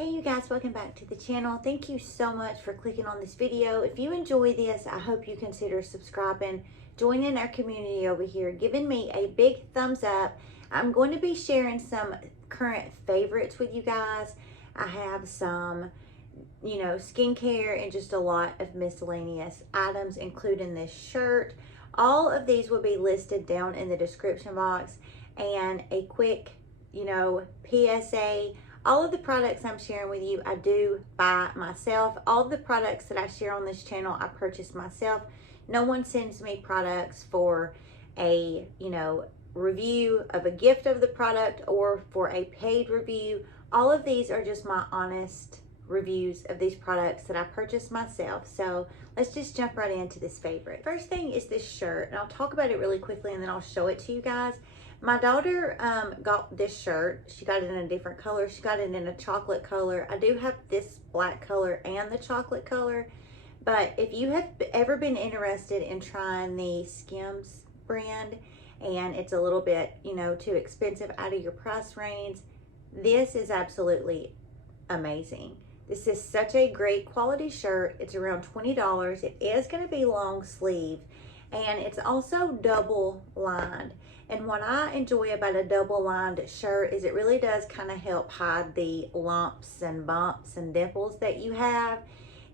Hey you guys, welcome back to the channel. Thank you so much for clicking on this video. If you enjoy this, I hope you consider subscribing, joining our community over here, giving me a big thumbs up. I'm going to be sharing some current favorites with you guys. I have some, skincare and just a lot of miscellaneous items, including this shirt. All of these will be listed down in the description box, and a quick, PSA. All of the products I'm sharing with you, I do buy myself. All of the products that I share on this channel, I purchase myself. No one sends me products for a, review of a gift of the product or for a paid review. All of these are just my honest reviews of these products that I purchased myself. So let's just jump right into this favorite. First thing is this shirt, and I'll talk about it really quickly and then I'll show it to you guys. My daughter got this shirt. She got it in a different color. She got it in a chocolate color. I do have this black color and the chocolate color. But if you have ever been interested in trying the Skims brand and it's a little bit, too expensive, out of your price range, this is absolutely amazing. This is such a great quality shirt. It's around $20. It is going to be long sleeve, and it's also double lined. And what I enjoy about a double lined shirt is it really does kind of help hide the lumps and bumps and dimples that you have.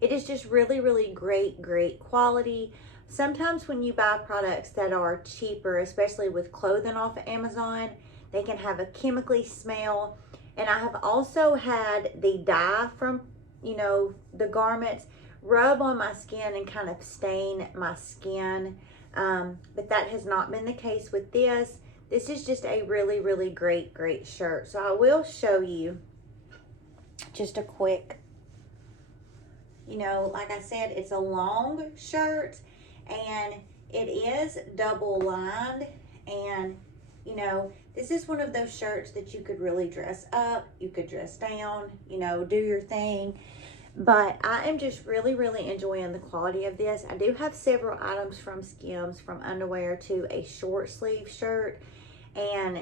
It is just really, really great quality. Sometimes when you buy products that are cheaper, especially with clothing off of Amazon, they can have a chemically smell. And I have also had the dye from, the garments rub on my skin and kind of stain my skin. But that has not been the case with this. This is just a really great shirt. So I will show you just a quick, like I said, it's a long shirt and it is double lined, and this is one of those shirts that you could really dress up, you could dress down, do your thing. But I am just really enjoying the quality of this. I do have several items from Skims, from underwear to a short sleeve shirt. And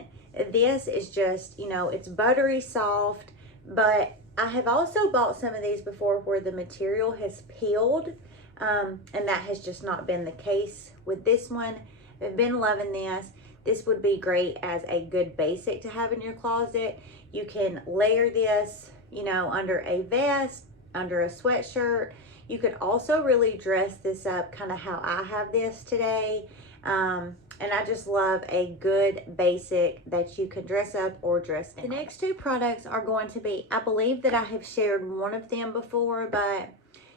this is just, it's buttery soft. But I have also bought some of these before where the material has peeled. And that has just not been the case with this one. I've been loving this. This would be great as a good basic to have in your closet. You can layer this, under a vest, under a sweatshirt. You could also really dress this up kind of how I have this today. And I just love a good basic that you can dress up or dress down. The next two products are going to be, I believe that I have shared one of them before, but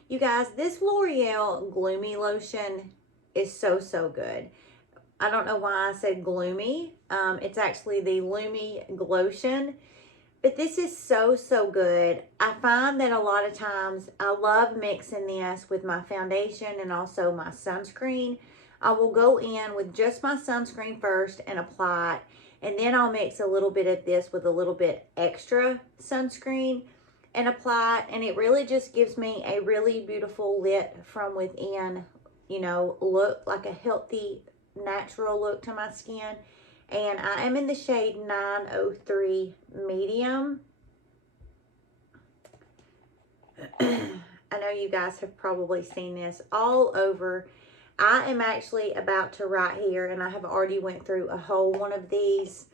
you guys, this L'Oreal Gloomy Lotion is so good. I don't know why I said gloomy. It's actually the Lumi Lotion. But this is so good. I find that a lot of times I love mixing this with my foundation and also my sunscreen. I will go in with just my sunscreen first and apply it. And then I'll mix a little bit of this with a little bit extra sunscreen and apply it. And it really just gives me a really beautiful lit from within, look, like a healthy, natural look to my skin. And I am in the shade 903 medium. I know you guys have probably seen this all over. I am actually about to right here, and I have already went through a whole one of these.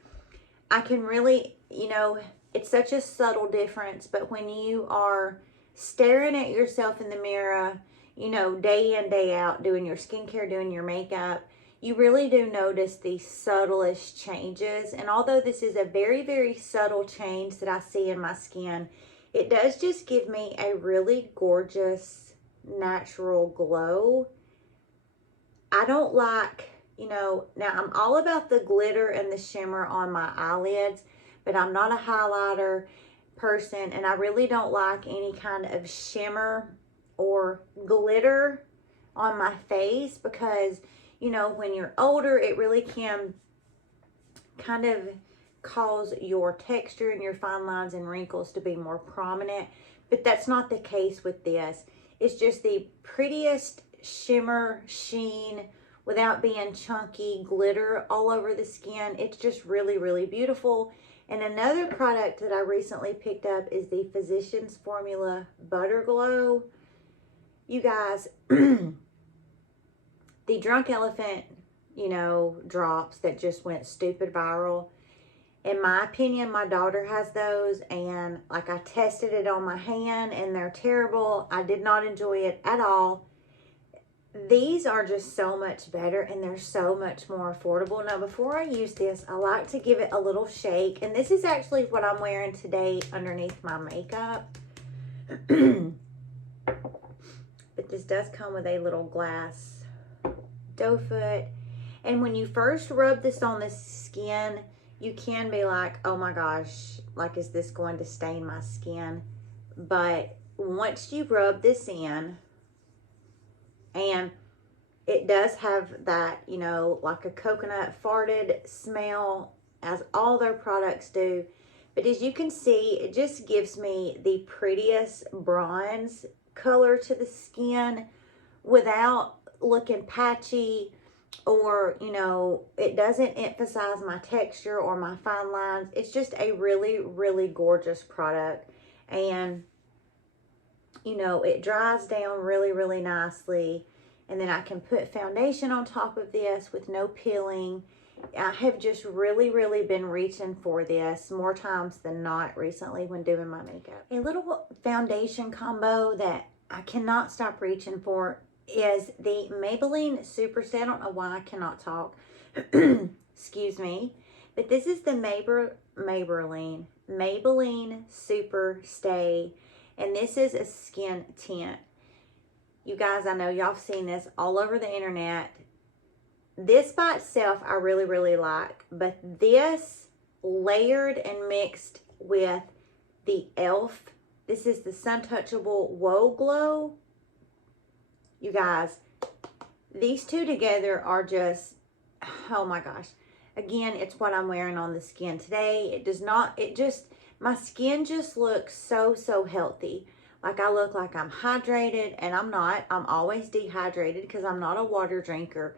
I can really, it's such a subtle difference, but when you are staring at yourself in the mirror, day in, day out, doing your skincare, doing your makeup, you really do notice the subtlest changes. And although this is a very subtle change that I see in my skin, it does just give me a really gorgeous natural glow. I don't like, now I'm all about the glitter and the shimmer on my eyelids, but I'm not a highlighter person, and I really don't like any kind of shimmer or glitter on my face because when you're older, it really can kind of cause your texture and your fine lines and wrinkles to be more prominent. But that's not the case with this. It's just the prettiest shimmer sheen without being chunky glitter all over the skin. It's just really beautiful. And another product that I recently picked up is the Physicians Formula Butter Glow. You guys, the Drunk Elephant, you know, drops that just went stupid viral. In my opinion, my daughter has those, and like I tested it on my hand and they're terrible. I did not enjoy it at all. These are just so much better and they're so much more affordable. Now, before I use this, I like to give it a little shake. And this is actually what I'm wearing today underneath my makeup. But this does come with a little glass doe foot. And when you first rub this on the skin, you can be like, oh my gosh, like, is this going to stain my skin? But once you rub this in, and it does have that, you know, like a coconut farted smell, as all their products do. But as you can see, it just gives me the prettiest bronze color to the skin without looking patchy, or, you know, it doesn't emphasize my texture or my fine lines. It's just a really, really gorgeous product. And you know, it dries down really, really nicely. And then I can put foundation on top of this with no peeling. I have just really, really been reaching for this more times than not recently when doing my makeup. A little foundation combo that I cannot stop reaching for is the Maybelline Super Stay. I don't know why I cannot talk. Excuse me. But this is the Maybelline Super Stay. And this is a skin tint. You guys, I know y'all have seen this all over the internet. This by itself, I really, really like. But this layered and mixed with the e.l.f. This is the Sun Touchable Whoa Glow. You guys, these two together are just, oh my gosh. Again, it's what I'm wearing on the skin today. It does not, my skin just looks so, so healthy. Like, I look like I'm hydrated, and I'm not. I'm always dehydrated because I'm not a water drinker.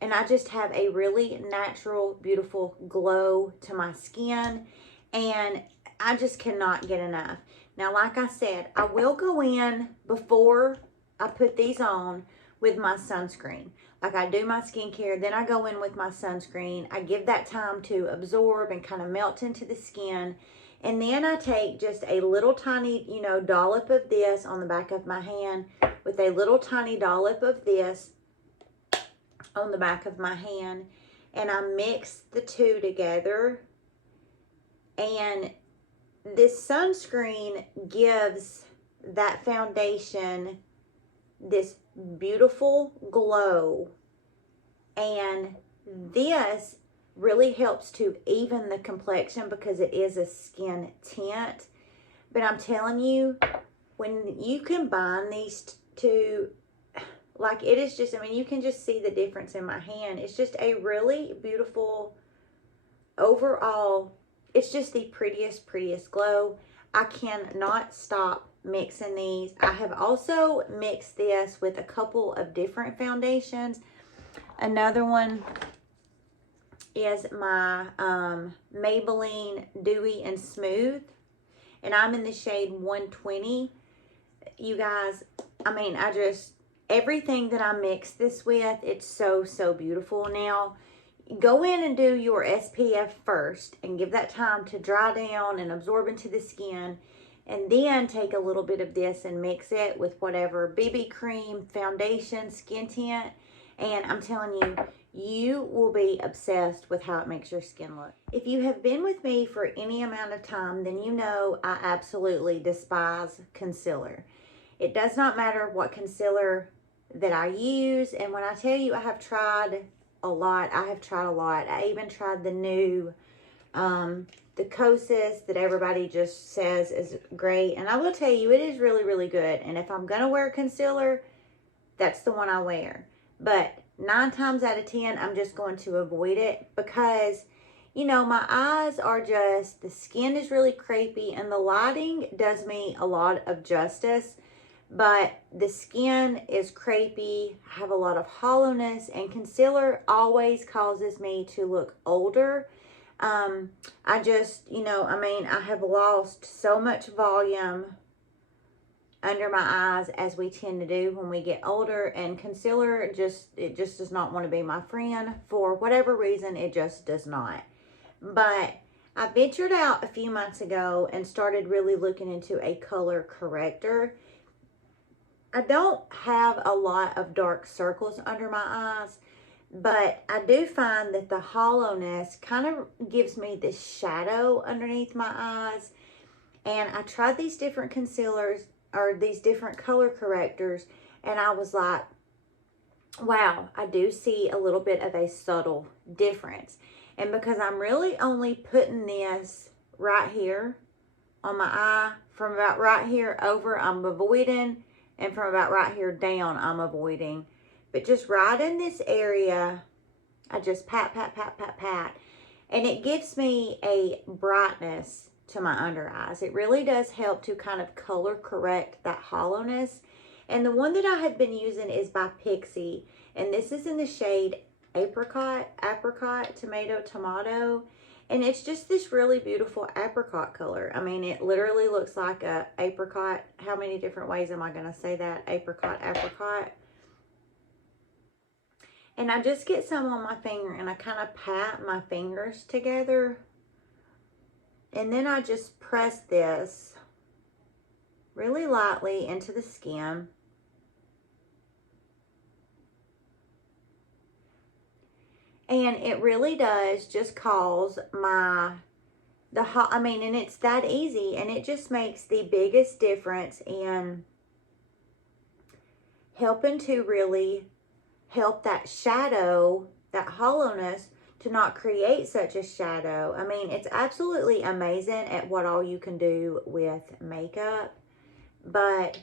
And I just have a really natural, beautiful glow to my skin. And I just cannot get enough. Now, like I said, I will go in before I put these on with my sunscreen. Like, I do my skincare, then I go in with my sunscreen. I give that time to absorb and kind of melt into the skin. And then I take just a little tiny, you know, dollop of this on the back of my hand with a little tiny dollop of this on the back of my hand. And I mix the two together. And this sunscreen gives that foundation this beautiful glow. And this really helps to even the complexion because it is a skin tint. But I'm telling you, when you combine these two, like, it is just, I mean, you can just see the difference in my hand. It's just a really beautiful overall. It's just the prettiest glow. I cannot stop mixing these. I have also mixed this with a couple of different foundations. Another one is my Maybelline Dewy and Smooth, and I'm in the shade 120. You guys, I mean, everything that I mix this with, it's so, so beautiful. Now, go in and do your SPF first and give that time to dry down and absorb into the skin, and then take a little bit of this and mix it with whatever BB cream, foundation, skin tint, and I'm telling you, you will be obsessed with how it makes your skin look. If you have been with me for any amount of time, then you know I absolutely despise concealer. It does not matter what concealer that I use. And when I tell you I have tried a lot, I have tried a lot. I even tried the new, the Kosas that everybody just says is great. And I will tell you, it is really, really good. And if I'm going to wear concealer, that's the one I wear. But 9 times out of 10, I'm just going to avoid it because, you know, my eyes are just, the skin is really crepey, and the lighting does me a lot of justice, but the skin is crepey, I have a lot of hollowness, and concealer always causes me to look older. I just, you know, I mean, I have lost so much volume under my eyes, as we tend to do when we get older, and concealer it just does not want to be my friend. For whatever reason, it just does not. But I ventured out a few months ago and started really looking into a color corrector. I don't have a lot of dark circles under my eyes, but I do find that the hollowness kind of gives me this shadow underneath my eyes. And I tried these different concealers, or these different color correctors, and I was like, wow, I do see a little bit of a subtle difference. And because I'm really only putting this right here on my eye, from about right here over, I'm avoiding, and from about right here down, I'm avoiding. But just right in this area, I just pat, pat, pat, pat, pat. And it gives me a brightness to my under eyes. It really does help to kind of color correct that hollowness. And the one that I have been using is by Pixi. And this is in the shade Apricot, Tomato. And it's just this really beautiful apricot color. I mean, it literally looks like a apricot. How many different ways am I going to say that? Apricot. And I just get some on my finger and I kind of pat my fingers together. And then I just press this really lightly into the skin. And it really does just cause and it's that easy, and it just makes the biggest difference in helping to really help that shadow, that hollowness, to not create such a shadow. I mean, it's absolutely amazing at what all you can do with makeup, but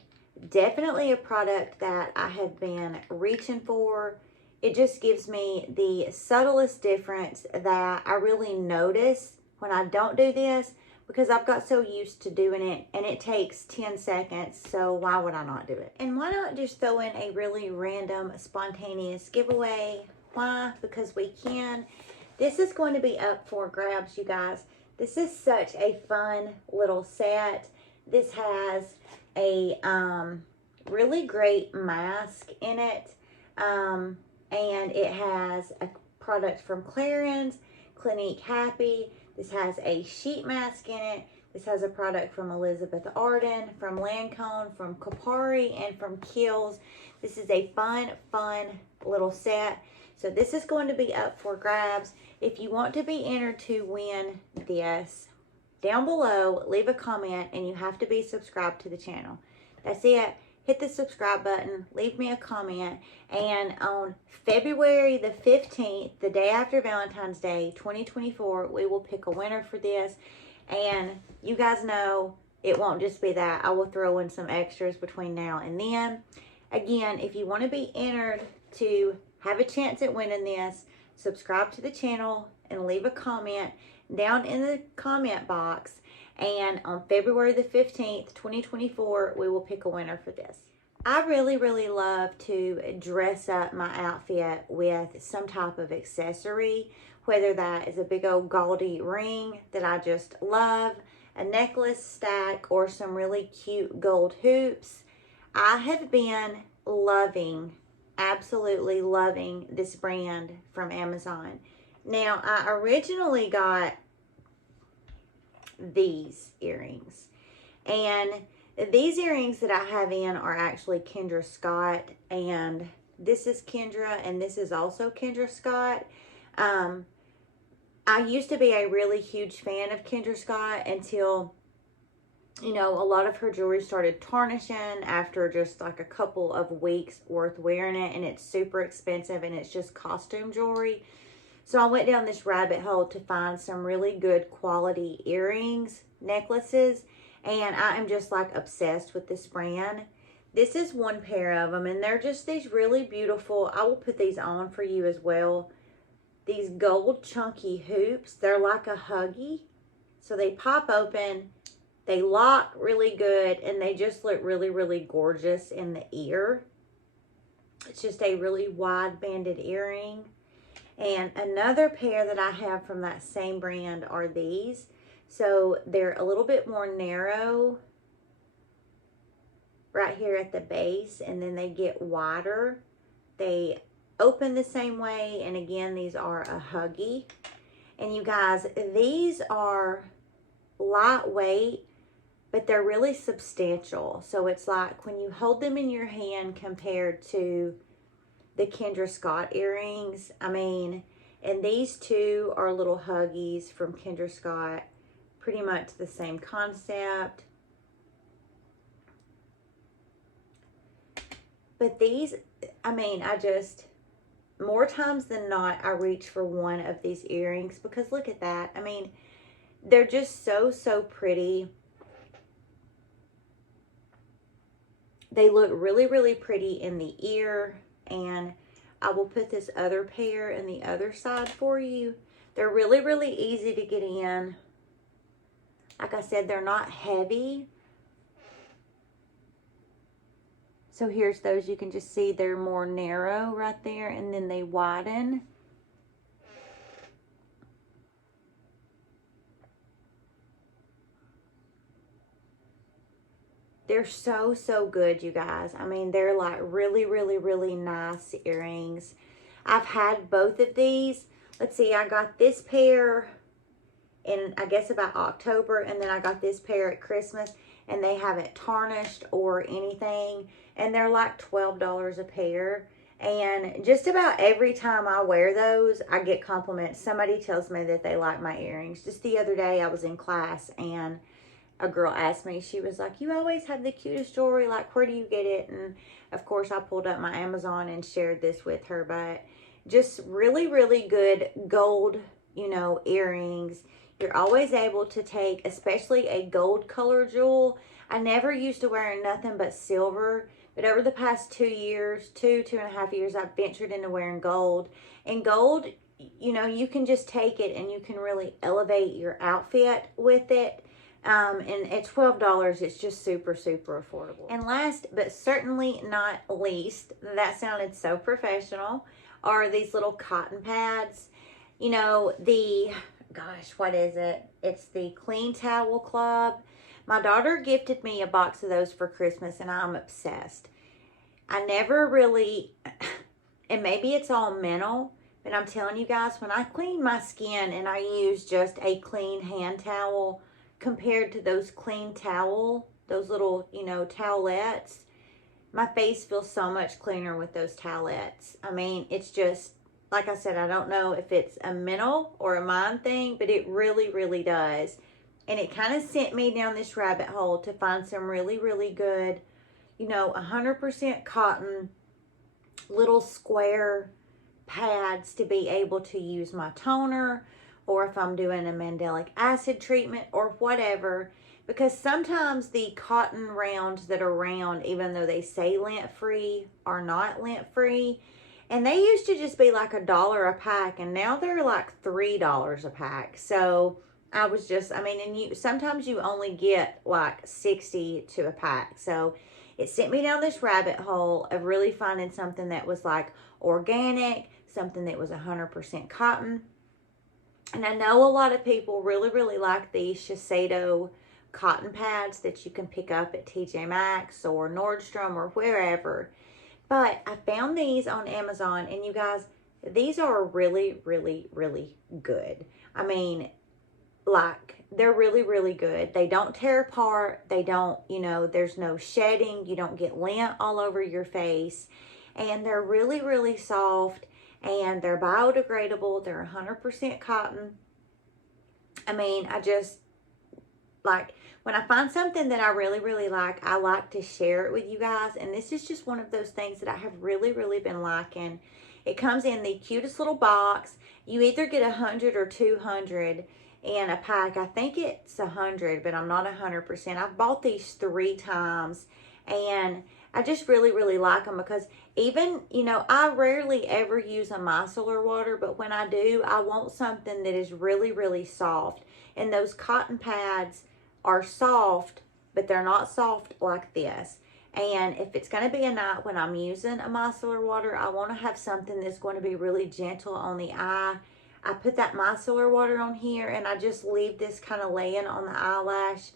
definitely a product that I have been reaching for. It just gives me the subtlest difference that I really notice when I don't do this, because I've got so used to doing it, and it takes 10 seconds, so why would I not do it? And why not just throw in a really random, spontaneous giveaway? Why? Because we can. This is going to be up for grabs, you guys. This is such a fun little set. This has a really great mask in it, and it has a product from Clarins, Clinique Happy. This has a sheet mask in it. This has a product from Elizabeth Arden, from Lancome, from Kopari, and from Kiehl's. This is a fun little set. So this is going to be up for grabs. If you want to be entered to win this, down below, leave a comment, and you have to be subscribed to the channel. That's it. Hit the subscribe button, leave me a comment, and on February the 15th, the day after Valentine's Day, 2024, we will pick a winner for this. And you guys know it won't just be that. I will throw in some extras between now and then. Again, if you want to be entered to have a chance at winning this, subscribe to the channel and leave a comment down in the comment box. And on February the 15th, 2024, we will pick a winner for this. I really love to dress up my outfit with some type of accessory, whether that is a big old gaudy ring that I just love, a necklace stack, or some really cute gold hoops. I have been absolutely loving this brand from Amazon. Now, I originally got these earrings, and these earrings that I have in are actually Kendra Scott, and this is Kendra, and this is also Kendra Scott. I used to be a really huge fan of Kendra Scott until, you know, a lot of her jewelry started tarnishing after just like a couple of weeks worth wearing it, and it's super expensive, and it's just costume jewelry. So I went down this rabbit hole to find some really good quality earrings, necklaces, and I am just like obsessed with this brand. This is one pair of them, and they're just these really beautiful, I will put these on for you as well, these gold chunky hoops. They're like a huggy, so they pop open, they lock really good, and they just look really gorgeous in the ear. It's just a really wide banded earring. And another pair that I have from that same brand are these. So they're a little bit more narrow right here at the base, and then they get wider. They open the same way, and again, these are a huggy. And you guys, these are lightweight, but they're really substantial. So it's like when you hold them in your hand compared to the Kendra Scott earrings. I mean, and these two are little huggies from Kendra Scott. Pretty much the same concept. But these, I mean, more times than not, I reach for one of these earrings because look at that. I mean, they're just so, so pretty. They look really, really pretty in the ear, and I will put this other pair in the other side for you. They're really, really easy to get in. Like I said, they're not heavy. So here's those. You can just see they're more narrow right there, and then they widen. They're so, so good, you guys. I mean, they're like really, really, really nice earrings. I've had both of these. Let's see, I got this pair in, I guess, about October, and then I got this pair at Christmas, and they haven't tarnished or anything, and they're like $12 a pair. And just about every time I wear those, I get compliments. Somebody tells me that they like my earrings. Just the other day, I was in class, and a girl asked me, she was like, you always have the cutest jewelry, like, where do you get it? And of course, I pulled up my Amazon and shared this with her. But just really, really good gold, you know, earrings. You're always able to take, especially a gold color jewel. I never used to wear nothing but silver, but over the past 2 years, two and a half years, I've ventured into wearing gold. And gold, you know, you can just take it and you can really elevate your outfit with it. And at $12, it's just super, super affordable. And last, but certainly not least, that sounded so professional, are these little cotton pads. You know, gosh, what is it? It's the Clean Towel Club. My daughter gifted me a box of those for Christmas, and I'm obsessed. I never really, and maybe it's all mental, but I'm telling you guys, when I clean my skin and I use just a clean hand towel compared to those clean towel, those little, you know, towelettes, my face feels so much cleaner with those towelettes. I mean, it's just, like I said, I don't know if it's a mental or a mind thing, but it really, really does. And it kind of sent me down this rabbit hole to find some really, really good, you know, 100% cotton, little square pads to be able to use my toner, or if I'm doing a mandelic acid treatment or whatever. Because sometimes the cotton rounds that are round, even though they say lint-free, are not lint-free. And they used to just be like $1 a pack, and now they're like $3 a pack. So I was just, I mean, and sometimes you only get like 60 to a pack. So it sent me down this rabbit hole of really finding something that was like organic, something that was 100% cotton. And I know a lot of people really, really like these Shiseido cotton pads that you can pick up at TJ Maxx or Nordstrom or wherever. But I found these on Amazon, and you guys, these are really, really, really good. I mean, like, they're really, really good. They don't tear apart. They don't, you know, there's no shedding. You don't get lint all over your face. And they're really, really soft. And they're biodegradable. They're 100% cotton. I mean, I just, like, when I find something that I really, really like, I like to share it with you guys. And this is just one of those things that I have really, really been liking. It comes in the cutest little box. You either get 100 or 200 in a pack. I think it's 100, but I'm not 100%. I've bought these 3 times, and I just really, really like them because even, you know, I rarely ever use a micellar water, but when I do, I want something that is really, really soft. And those cotton pads are soft, but they're not soft like this. And if it's going to be a night when I'm using a micellar water, I want to have something that's going to be really gentle on the eye. I put that micellar water on here and I just leave this kind of laying on the eyelash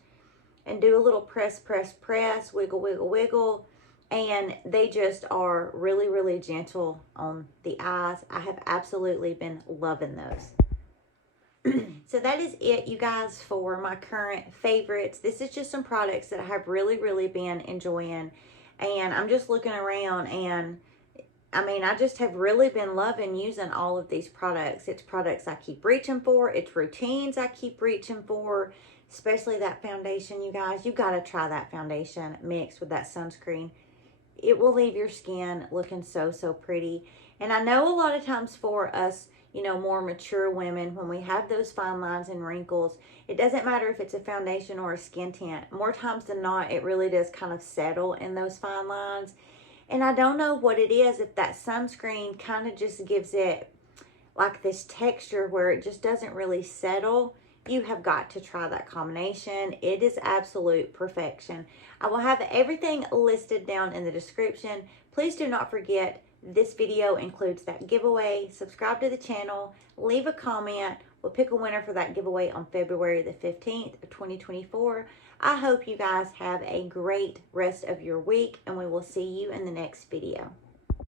and do a little press, press, press, wiggle, wiggle, wiggle. And they just are really, really gentle on the eyes. I have absolutely been loving those. So that is it, you guys, for my current favorites. This is just some products that I have really, really been enjoying. And I'm just looking around and, I mean, I just have really been loving using all of these products. It's products I keep reaching for. It's routines I keep reaching for, especially that foundation, you guys. You got to try that foundation mixed with that sunscreen. It will leave your skin looking so, so pretty. And I know a lot of times for us, you know, more mature women, when we have those fine lines and wrinkles, it doesn't matter if it's a foundation or a skin tint. More times than not, it really does kind of settle in those fine lines. And I don't know what it is, if that sunscreen kind of just gives it like this texture where it just doesn't really settle. You have got to try that combination. It is absolute perfection. I will have everything listed down in the description. Please do not forget, this video includes that giveaway. Subscribe to the channel, leave a comment. We'll pick a winner for that giveaway on February the 15th of 2024. I hope you guys have a great rest of your week, and we will see you in the next video.